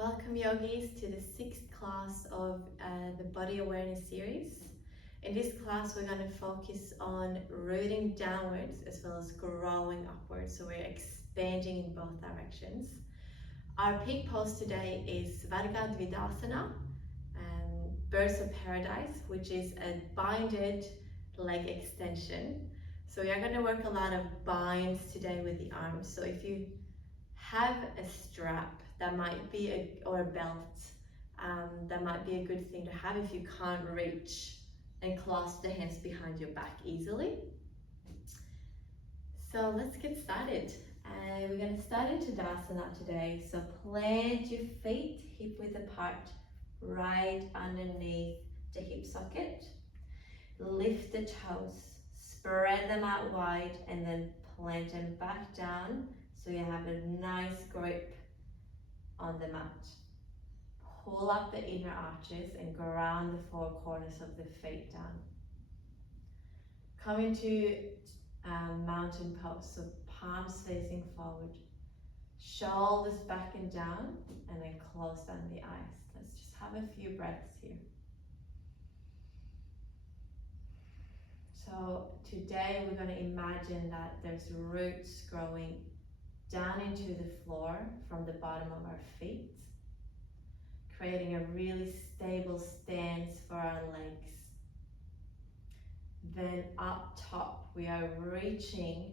Welcome yogis to the sixth class of the body awareness series. In this class we're going to focus on rooting downwards as well as growing upwards, so we're expanding in both directions. Our peak pose today is Vinyasa, Birds of Paradise, which is a binded leg extension. So we are going to work a lot of binds today with the arms. So if you have a strap, that might be or a belt, that might be a good thing to have if you can't reach and clasp the hands behind your back easily. So let's get started. We're going to start in Tadasana today. So plant your feet hip width apart, right underneath the hip socket. Lift the toes, spread them out wide, and then plant them back down so you have a nice grip on the mat. Pull up the inner arches and ground the four corners of the feet down. Come into mountain pose, so palms facing forward, shoulders back and down, and then close down the eyes. Let's just have a few breaths here. So today we're going to imagine that there's roots growing down into the floor from the bottom of our feet, creating a really stable stance for our legs. Then up top, we are reaching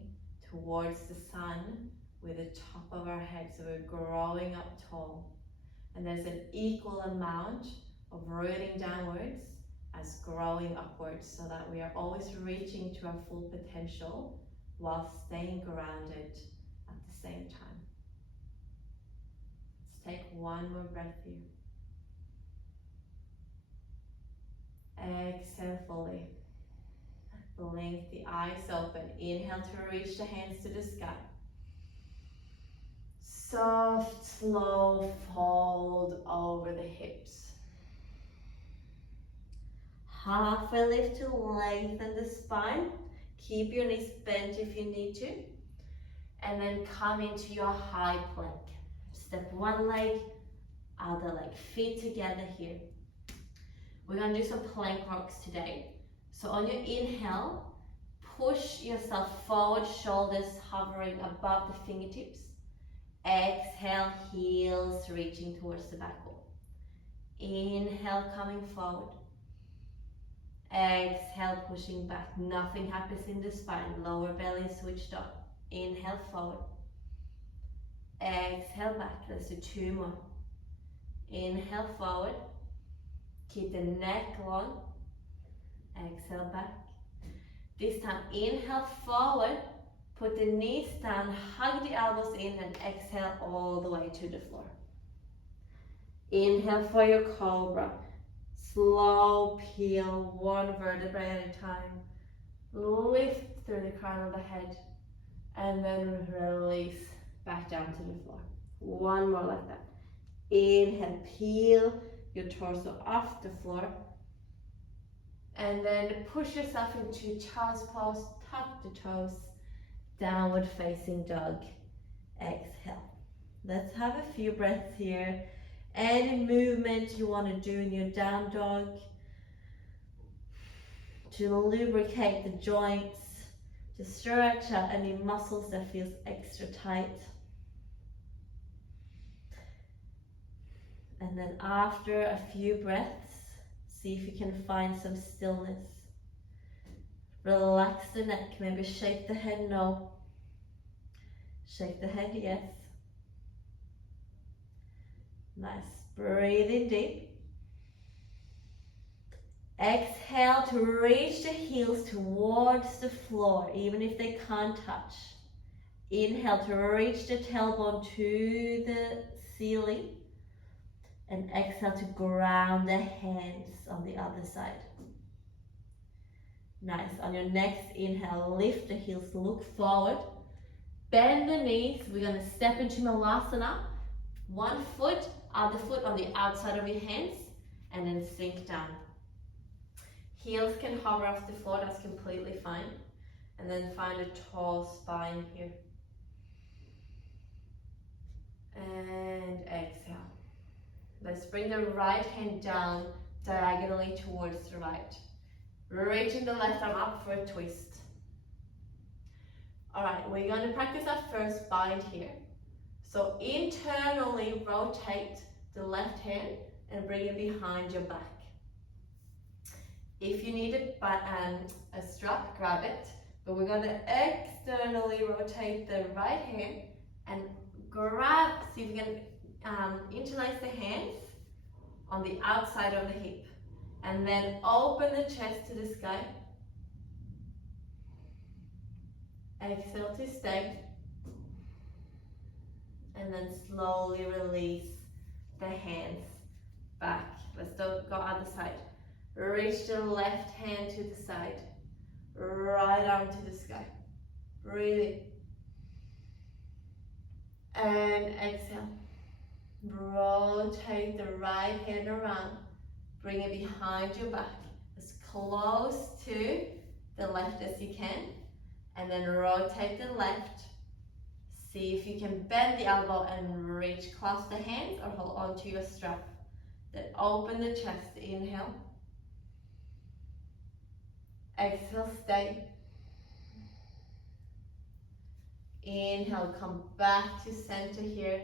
towards the sun with the top of our head, so we're growing up tall. And there's an equal amount of rooting downwards as growing upwards, so that we are always reaching to our full potential while staying grounded at the same time. Let's take one more breath here. Exhale fully. Blink the eyes open. Inhale to reach the hands to the sky. Soft, slow fold over the hips. Half a lift to lengthen the spine. Keep your knees bent if you need to. And then come into your high plank. Step one leg, other leg. Feet together here. We're going to do some plank rocks today. So on your inhale, push yourself forward, shoulders hovering above the fingertips. Exhale, heels reaching towards the back wall. Inhale, coming forward. Exhale, pushing back. Nothing happens in the spine. Lower belly switched on. Inhale, forward. Exhale, back. Let's do two more. Inhale, forward. Keep the neck long. Exhale, back. This time, inhale, forward. Put the knees down, hug the elbows in, and exhale all the way to the floor. Inhale for your cobra. Slow peel, one vertebrae at a time. Lift through the crown of the head, and then release back down to the floor. One more like that. Inhale, peel your torso off the floor, and then push yourself into child's pose. Tuck the toes, downward facing dog. Exhale. Let's have a few breaths here. Any movement you want to do in your down dog to lubricate the joints, to stretch out any muscles that feels extra tight. And then after a few breaths, see if you can find some stillness. Relax the neck, maybe shake the head no. Shake the head yes. Nice. Breathe in deep. Exhale to reach the heels towards the floor, even if they can't touch. Inhale to reach the tailbone to the ceiling. And exhale to ground the hands on the other side. Nice. On your next inhale, lift the heels, look forward. Bend the knees. We're going to step into Malasana. One foot, other foot on the outside of your hands, and then sink down. Heels can hover off the floor, that's completely fine. And then find a tall spine here. And exhale. bring the right hand down diagonally towards the right. Reaching the left arm up for a twist. Alright, we're going to practice our first bind here. So internally rotate the left hand and bring it behind your back. If you need a strap, grab it. But we're going to externally rotate the right hand and grab, see if you can interlace the hands on the outside of the hip. And then open the chest to the sky. Exhale to stay. And then slowly release the hands back. Let's go other side. Reach the left hand to the side. Right arm to the sky. Breathe in. And exhale. Rotate the right hand around. Bring it behind your back. As close to the left as you can. And then rotate the left. See if you can bend the elbow and reach, clasp the hands or hold onto your strap. Then open the chest, inhale. Exhale, stay. Inhale, come back to center here.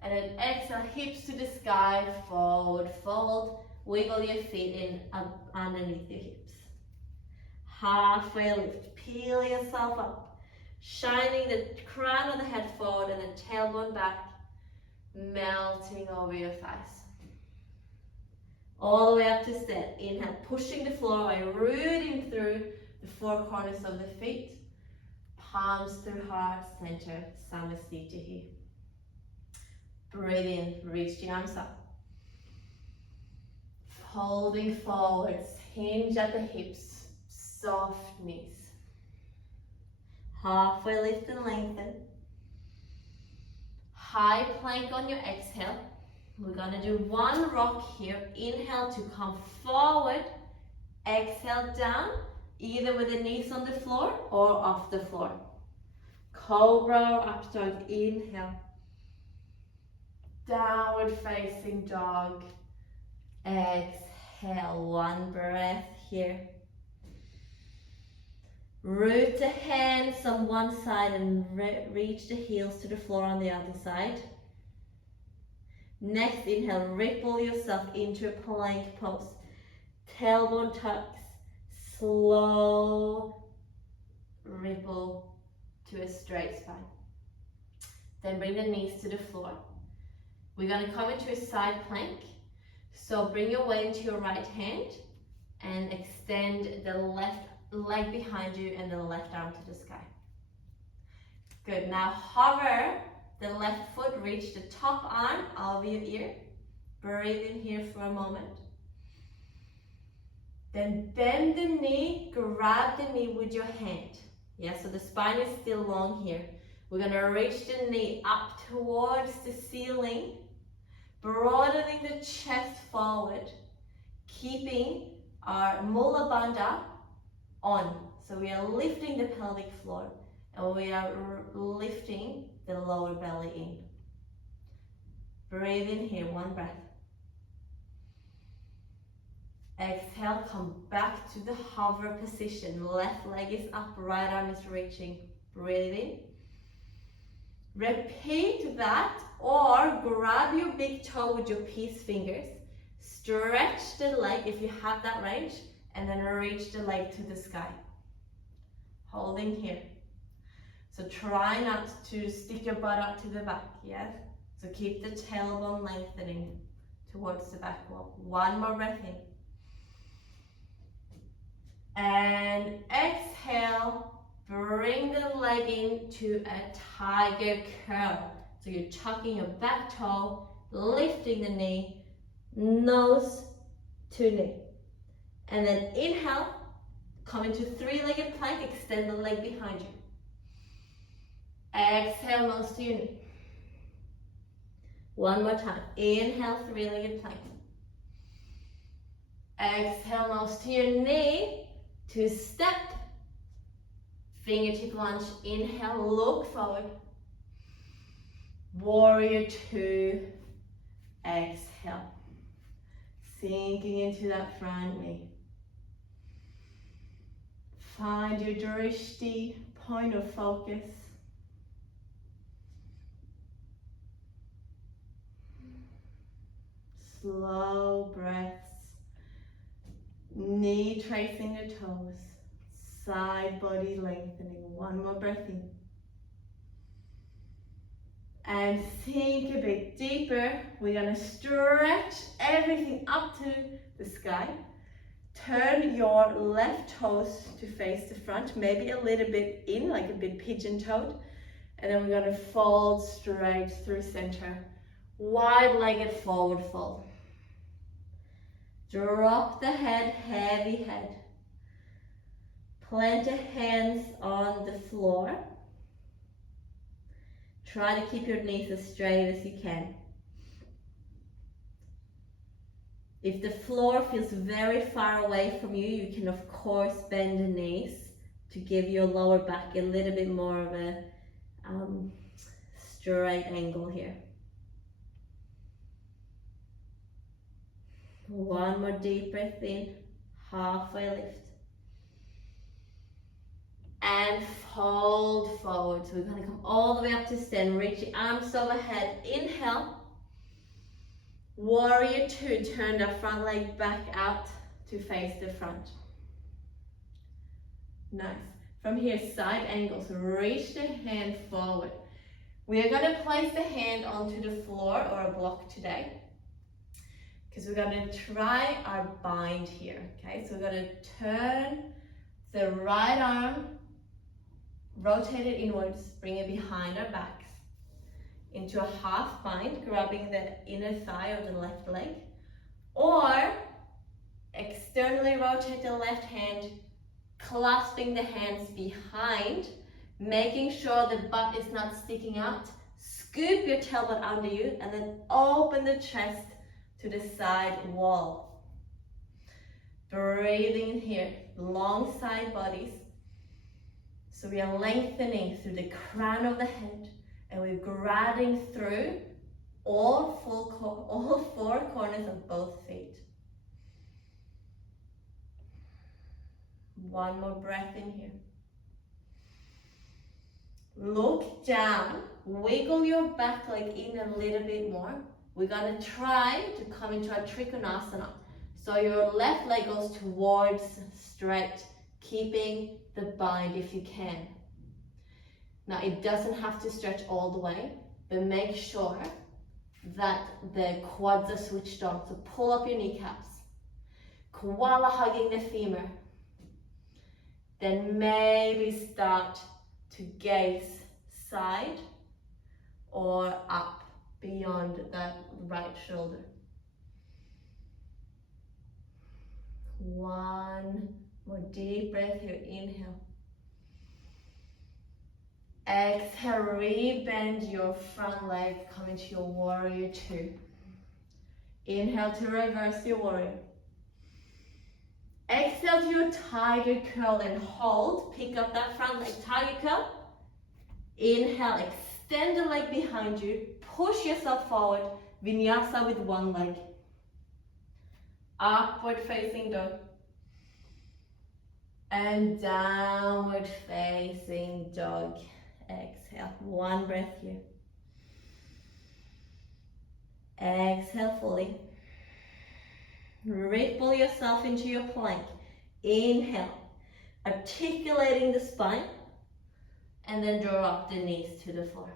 And then exhale, hips to the sky, forward, fold. Wiggle your feet in up underneath your hips. Halfway lift, peel yourself up. Shining the crown of the head forward and the tailbone back. Melting over your thighs. All the way up to stand. Inhale, pushing the floor away, rooting through the four corners of the feet. Palms through heart, center, samasthiti here. Breathe in, reach the arms up. Holding forwards, hinge at the hips, soft knees. Halfway lift and lengthen. High plank on your exhale. We're gonna do one rock here. Inhale to come forward. Exhale down, either with the knees on the floor or off the floor. Cobra or up dog, inhale. Downward facing dog. Exhale, one breath here. Root the hands on one side and reach the heels to the floor on the other side. Next inhale, ripple yourself into a plank pose. Tailbone tucks, slow ripple to a straight spine. Then bring the knees to the floor. We're going to come into a side plank. So bring your weight into your right hand and extend the left leg behind you and the left arm to the sky. Good, now hover the left foot, reach the top arm of your ear. Breathe in here for a moment. Then bend the knee, grab the knee with your hand. Yeah, so the spine is still long here. We're gonna reach the knee up towards the ceiling, broadening the chest forward, keeping our Mula Bandha on. So we are lifting the pelvic floor and we are lifting the lower belly in. Breathe in here, one breath. Exhale, come back to the hover position. Left leg is up, right arm is reaching. Breathe in. Repeat that or grab your big toe with your peace fingers. Stretch the leg if you have that range and then reach the leg to the sky. Holding here. So try not to stick your butt up to the back, yes? So keep the tailbone lengthening towards the back wall. One more breath in. And exhale, bring the leg into a tiger curl. So you're tucking your back toe, lifting the knee, nose to knee. And then inhale, come into three-legged plank, extend the leg behind you. Exhale, nose to your knee. One more time. Inhale, three-legged plank. Exhale, nose to your knee to step. Fingertip lunge. Inhale, look forward. Warrior two. Exhale. Sinking into that front knee. Find your drishti, point of focus. Slow breaths. Knee tracing the toes. Side body lengthening. One more breath in. And sink a bit deeper. We're going to stretch everything up to the sky. Turn your left toes to face the front, maybe a little bit in, like a bit pigeon-toed. And then we're going to fold straight through center. Wide-legged forward fold. Drop the head, heavy head. Plant your hands on the floor. Try to keep your knees as straight as you can. If the floor feels very far away from you, you can of course bend the knees to give your lower back a little bit more of a straight angle here. One more deep breath in, halfway lift. And fold forward. So we're going to come all the way up to stand. Reach the arms overhead. Inhale. Warrior two. Turn the front leg back out to face the front. Nice. From here, side angles. Reach the hand forward. We are going to place the hand onto the floor or a block today, because we're going to try our bind here. Okay, so we're going to turn the right arm, rotate it inwards, bring it behind our backs into a half bind, grabbing the inner thigh of the left leg, or externally rotate the left hand, clasping the hands behind, making sure the butt is not sticking out. Scoop your tailbone under you and then open the chest to the side wall. Breathing in here, long side bodies. So we are lengthening through the crown of the head, and we're grabbing through all four corners of both feet. One more breath in here. Look down, wiggle your back leg in a little bit more. We're gonna try to come into a Trikonasana. So your left leg goes towards straight, keeping the bind if you can. Now it doesn't have to stretch all the way, but make sure that the quads are switched on. So pull up your kneecaps. Koala hugging the femur. Then maybe start to gaze side or up beyond that right shoulder. One more deep breath here, inhale. Exhale, rebend your front leg, come into your warrior two. Inhale to reverse your warrior. Exhale to your tiger curl and hold. Pick up that front leg, tiger curl. Inhale, extend the leg behind you. Push yourself forward. Vinyasa with one leg. Upward facing dog. And downward facing dog. Exhale, one breath here. Exhale fully. Ripple yourself into your plank. Inhale, articulating the spine, and then draw up the knees to the floor.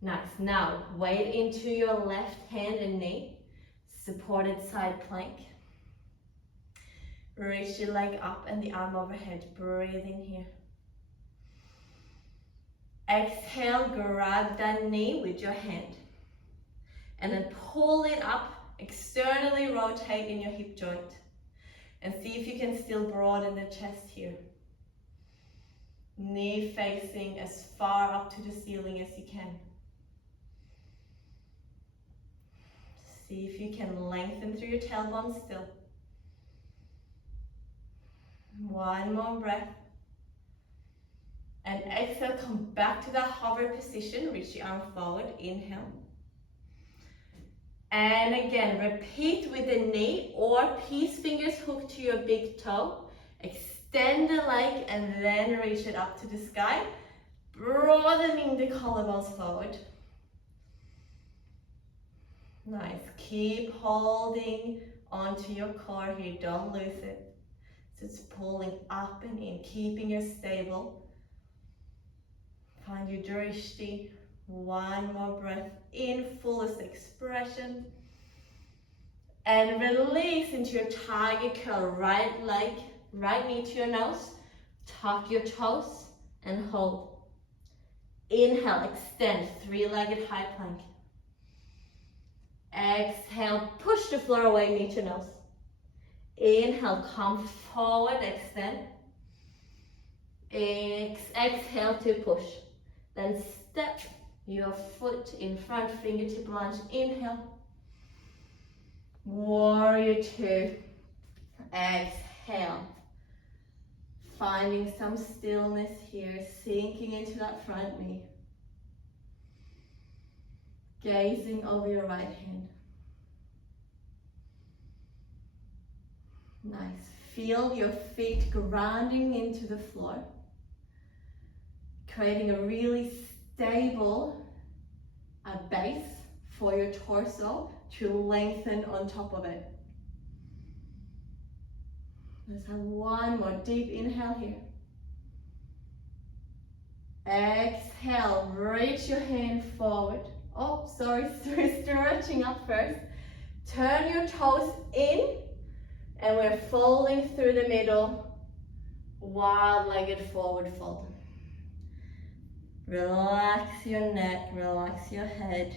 Nice. Now, weight into your left hand and knee, supported side plank. Reach your leg up and the arm overhead. Breathe in here. Exhale, grab that knee with your hand. And then pull it up, externally rotate in your hip joint. And see if you can still broaden the chest here. Knee facing as far up to the ceiling as you can. See if you can lengthen through your tailbone still. One more breath. And exhale, come back to that hover position. Reach the arm forward. Inhale. And again, repeat with the knee or peace fingers hooked to your big toe. Extend the leg and then reach it up to the sky, broadening the collarbones forward. Nice. Keep holding onto your core here. Don't lose it. So it's pulling up and in, keeping it stable. Find your drishti. One more breath in, fullest expression. And release into your tiger curl. Right leg, right knee to your nose. Tuck your toes and hold. Inhale, extend, three-legged high plank. Exhale, push the floor away, knee to nose. Inhale, come forward, extend. Exhale to push. Then step your foot in front, fingertip lunge. Inhale. Warrior two. Exhale. Finding some stillness here, sinking into that front knee. Gazing over your right hand. Nice. Feel your feet grounding into the floor. Creating a really stable base for your torso to lengthen on top of it. Let's have one more deep inhale here. Exhale, reach your hand forward. Oh, sorry, stretching up first. Turn your toes in, and we're folding through the middle, wide-legged forward fold. Relax your neck, relax your head.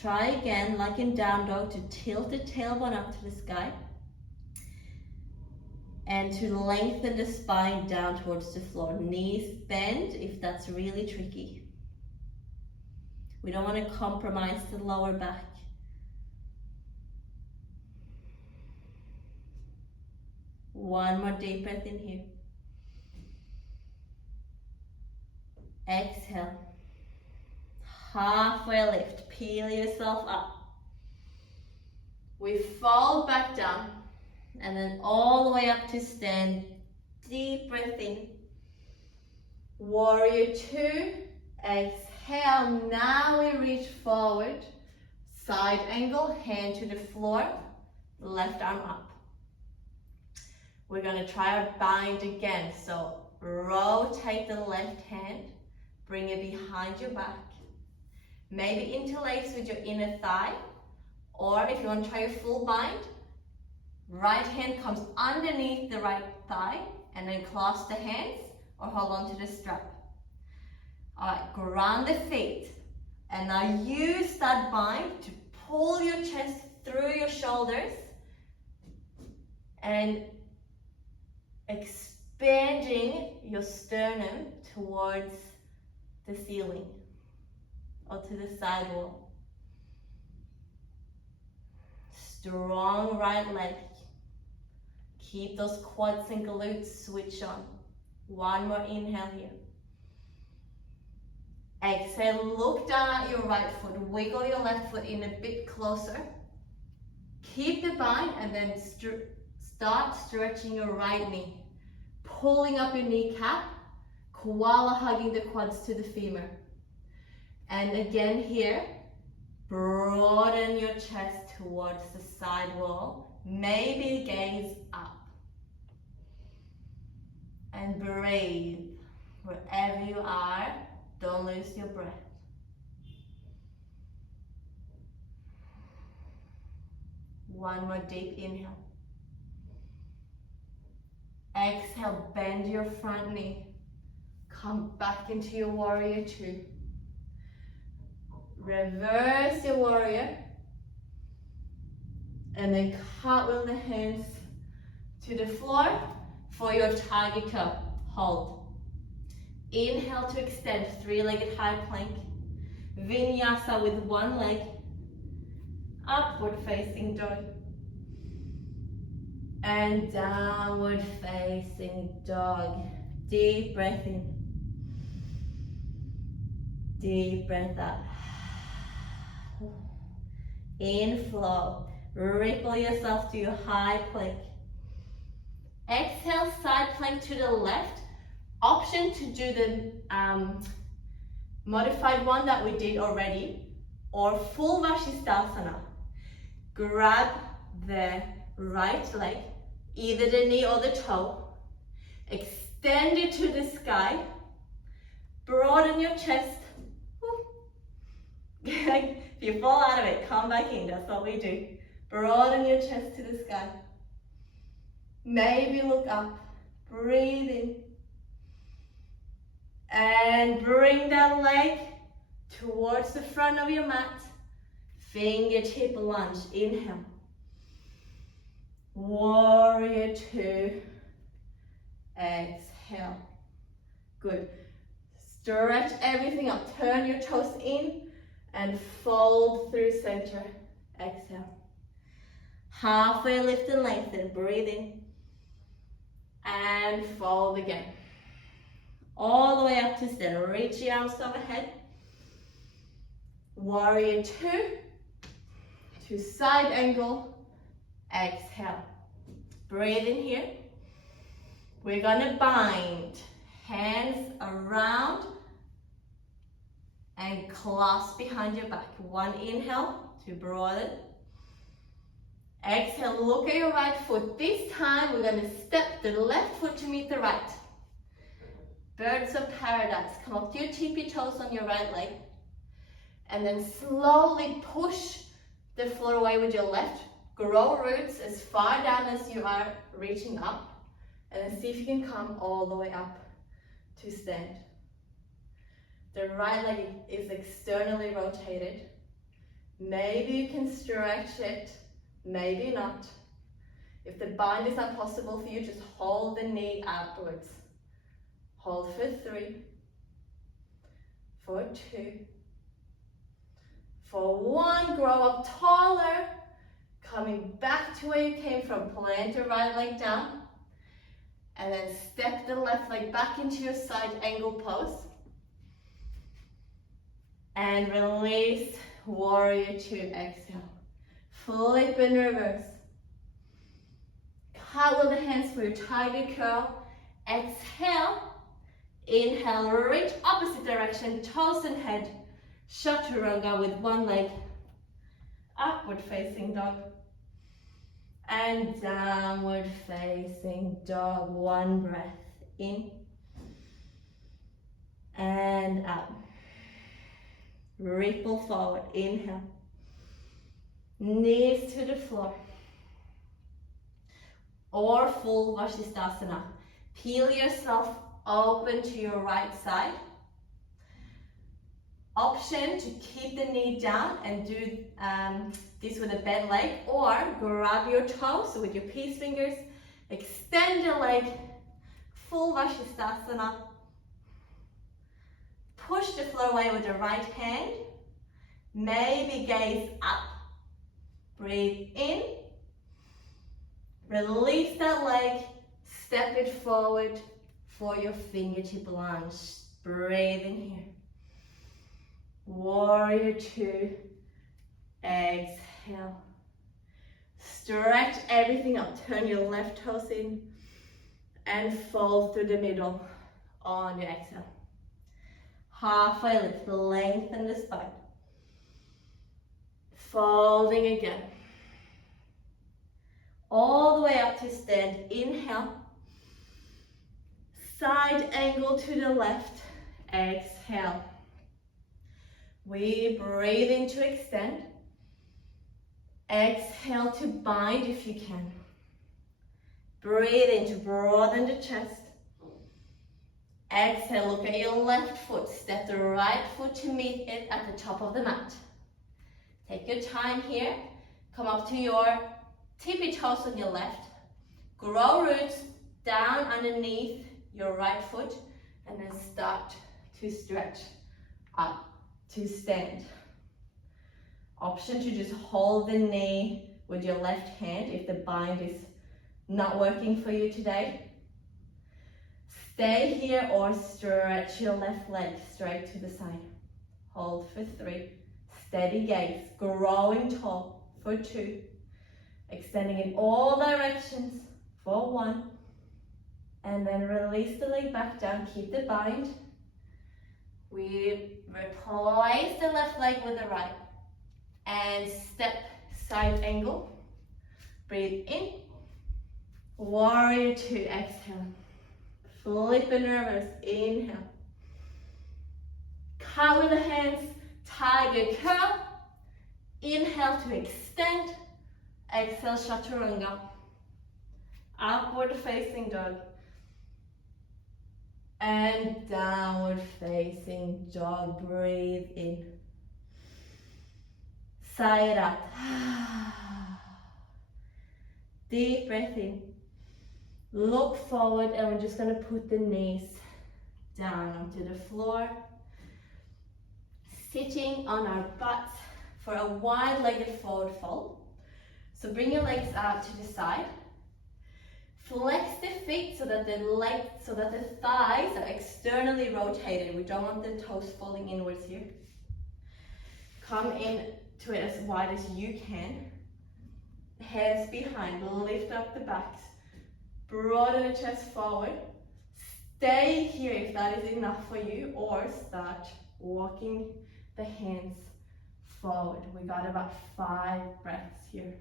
Try again, like in down dog, to tilt the tailbone up to the sky and to lengthen the spine down towards the floor. Knees bend if that's really tricky. We don't want to compromise the lower back. One more deep breath in here. Exhale. Halfway lift, peel yourself up. We fold back down and then all the way up to stand. Deep breath in. Warrior two. Exhale. Now we reach forward. Side angle, hand to the floor. Left arm up. We're going to try our bind again. So rotate the left hand. Bring it behind your back. Maybe interlace with your inner thigh, or if you want to try your full bind, right hand comes underneath the right thigh and then clasp the hands or hold on to the strap. Alright, ground the feet and now use that bind to pull your chest through your shoulders and expanding your sternum towards the ceiling or to the side wall. Strong right leg. Keep those quads and glutes switched on. One more inhale here. Exhale, look down at your right foot. Wiggle your left foot in a bit closer. Keep the bind and then start stretching your right knee. Pulling up your kneecap. Koala hugging the quads to the femur. And again here, broaden your chest towards the side wall. Maybe gaze up. And breathe. Wherever you are, don't lose your breath. One more deep inhale. Exhale, bend your front knee. Come back into your warrior two. Reverse your warrior. And then cartwheel the hands to the floor for your tiger curl. Hold. Inhale to extend, three-legged high plank. Vinyasa with one leg. Upward facing dog. And downward facing dog. Deep breath in. Deep breath out. In flow. Ripple yourself to your high plank. Exhale, side plank to the left. Option to do the modified one that we did already, or full Vashisthasana. Grab the right leg, either the knee or the toe. Extend it to the sky. Broaden your chest. If you fall out of it, come back in. That's what we do. Broaden your chest to the sky. Maybe look up. Breathe in. And bring that leg towards the front of your mat. Fingertip lunge. Inhale. Warrior two. Exhale. Good. Stretch everything up. Turn your toes in and fold through center. Exhale. Halfway lift and lengthen. Breathe in. And fold again. All the way up to stand. Reach your arms overhead. Warrior two. To side angle. Exhale. Breathe in here. We're gonna bind. Hands around and clasp behind your back. One inhale to broaden. Exhale, look at your right foot. This time we're gonna step the left foot to meet the right. Birds of paradise. Come up to your tippy toes on your right leg. And then slowly push the floor away with your left. Grow roots as far down as you are reaching up. And then see if you can come all the way up to stand. The right leg is externally rotated. Maybe you can stretch it, maybe not. If the bind is not possible for you, just hold the knee outwards. Hold for 3, for 2, for 1. Grow up taller. Coming back to where you came from. Plant your right leg down. And then step the left leg back into your side angle pose. And release, warrior two, exhale. Flip and reverse. Cartwheel the hands for your tiger curl. Exhale. Inhale, reach opposite direction, toes and head. Chaturanga with one leg. Upward facing dog. And downward facing dog. One breath in and out. Ripple forward. Inhale. Knees to the floor. Or full Vashisthasana. Peel yourself open to your right side. Option to keep the knee down and do this with a bent leg, or grab your toes with your peace fingers, extend the leg, full Vashisthasana. Push the floor away with the right hand. Maybe gaze up. Breathe in. Release that leg. Step it forward for your fingertip lunge. Breathe in here. Warrior two. Exhale. Stretch everything up. Turn your left toes in and fold through the middle on your exhale. Halfway lift. Lengthen the spine. Folding again. All the way up to stand. Inhale. Side angle to the left. Exhale. We breathe in to extend. Exhale to bind if you can. Breathe in to broaden the chest. Exhale, look at your left foot. Step the right foot to meet it at the top of the mat. Take your time here. Come up to your tippy toes on your left. Grow roots down underneath your right foot. And then start to stretch up to stand. Option to just hold the knee with your left hand if the bind is not working for you today. Stay here or stretch your left leg straight to the side. hold for 3, steady gaze, growing tall for 2, extending in all directions for 1, and then release the leg back down, keep the bind. We replace the left leg with the right, and step side angle, breathe in, warrior 2, exhale, flip and reverse, inhale, cover the hands, tiger curl, inhale to extend, exhale chaturanga, upward facing dog, and downward facing dog, breathe in, sigh it out, deep breath in, look forward, and we're just going to put the knees down onto the floor, sitting on our butts for a wide-legged forward fold. So bring your legs out to the side, flex the feet so that the thighs are externally rotated. We don't want the toes falling inwards here. Come in to it as wide as you can. Hands behind, lift up the backs, broaden the chest forward. Stay here if that is enough for you, or start walking the hands forward. We got about 5 breaths here.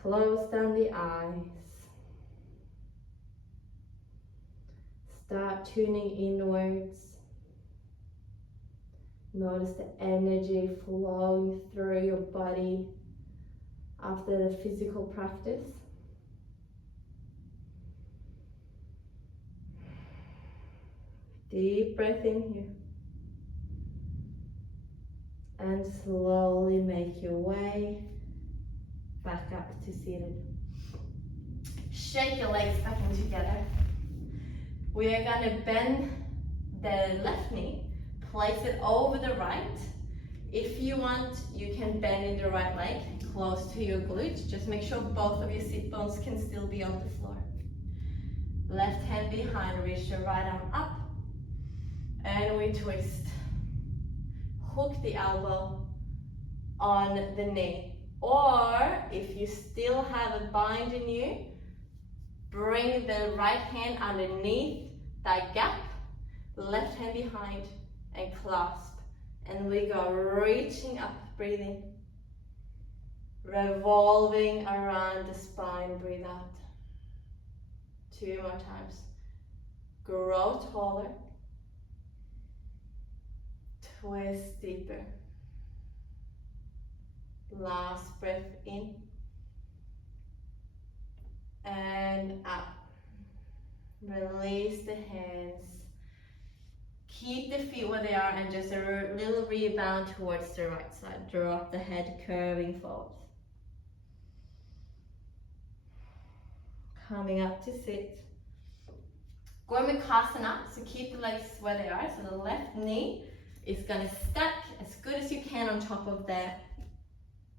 Close down the eyes. Start tuning inwards. Notice the energy flowing through your body after the physical practice. Deep breath in here. And slowly make your way back up to seated. Shake your legs back in together. We are going to bend the left knee, place it over the right. If you want, you can bend in the right leg close to your glute. Just make sure both of your sit bones can still be on the floor. Left hand behind, reach your right arm up, and we twist. Hook the elbow on the knee. Or if you still have a bind in you, bring the right hand underneath that gap, left hand behind, and clasp. And we go reaching up, breathing. Revolving around the spine, breathe out. 2 more times. Grow taller. Twist deeper. Last breath in. And up. Release the hands. Keep the feet where they are and just a little rebound towards the right side. Drop the head curving forward. Coming up to sit. Gormakasana, so keep the legs where they are. So the left knee is going to stack as good as you can on top of the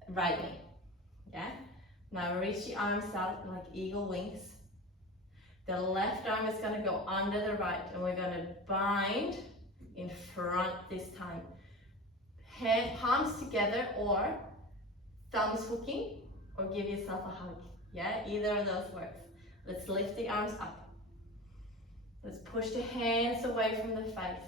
right knee. Yeah? Now reach the arms out like eagle wings. The left arm is going to go under the right, and we're going to bind in front this time. Hand, palms together, or thumbs hooking, or give yourself a hug. Yeah, either of those works. Let's lift the arms up. Let's push the hands away from the face.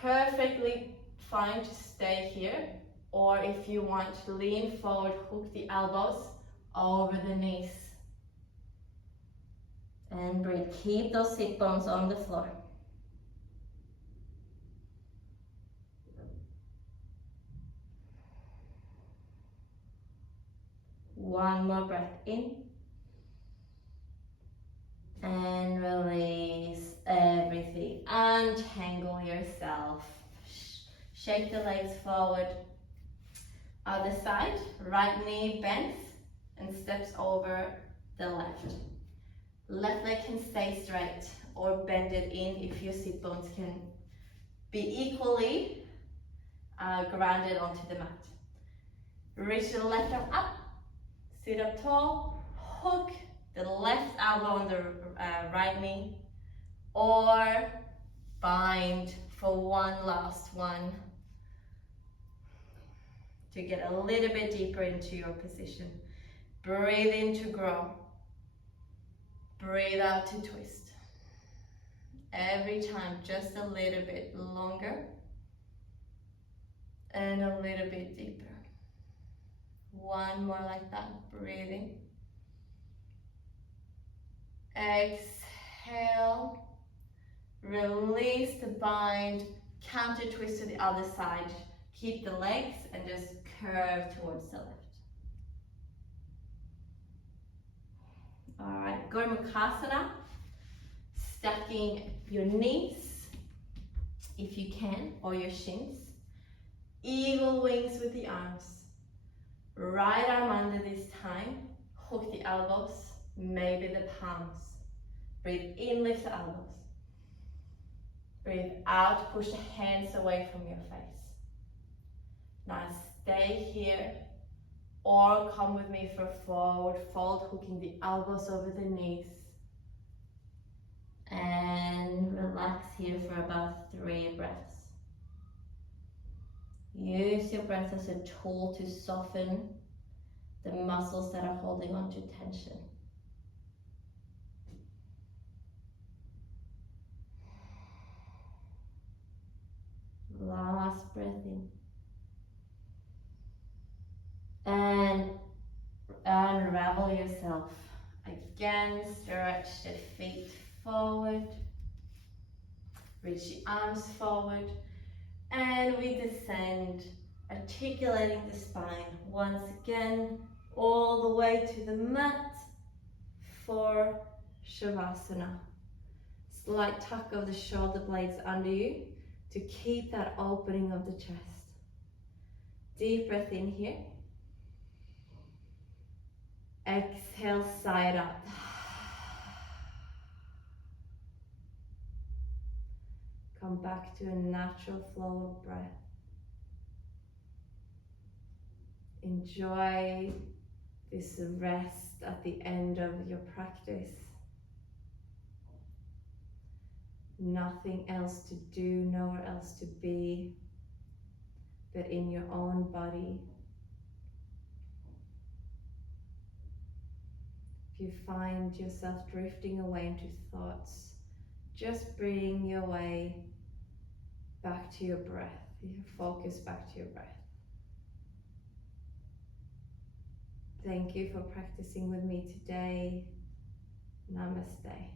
Perfectly fine to stay here, or if you want to lean forward, hook the elbows over the knees. And breathe. Keep those hip bones on the floor. One more breath in. And release everything. Untangle yourself. Shake the legs forward. Other side. Right knee bends and steps over the left. Left leg can stay straight or bend it in if your sit bones can be equally grounded onto the mat. Reach the left arm up, sit up tall, hook the left elbow on the right knee, or bind for one last one to get a little bit deeper into your position. Breathe in to grow. Breathe out to twist. Every time, just a little bit longer and a little bit deeper. One more like that. Breathing. Exhale. Release the bind. Counter twist to the other side. Keep the legs and just curve towards the left. Alright, Gormukhasana. Stacking your knees, if you can, or your shins. Eagle wings with the arms. Right arm under this time. Hook the elbows, maybe the palms. Breathe in, lift the elbows. Breathe out, push the hands away from your face. Now stay here, or come with me for forward fold, hooking the elbows over the knees. And relax here for about 3 breaths. Use your breath as a tool to soften the muscles that are holding on to tension. Last breath in. And unravel yourself. Again, stretch the feet forward. Reach the arms forward. And we descend, articulating the spine. Once again, all the way to the mat for Shavasana. Slight tuck of the shoulder blades under you to keep that opening of the chest. Deep breath in here. Exhale, side up. Come back to a natural flow of breath. Enjoy this rest at the end of your practice. Nothing else to do, nowhere else to be, but in your own body. If you find yourself drifting away into thoughts, just bring your way back to your breath, your focus back to your breath. Thank you for practicing with me today. Namaste.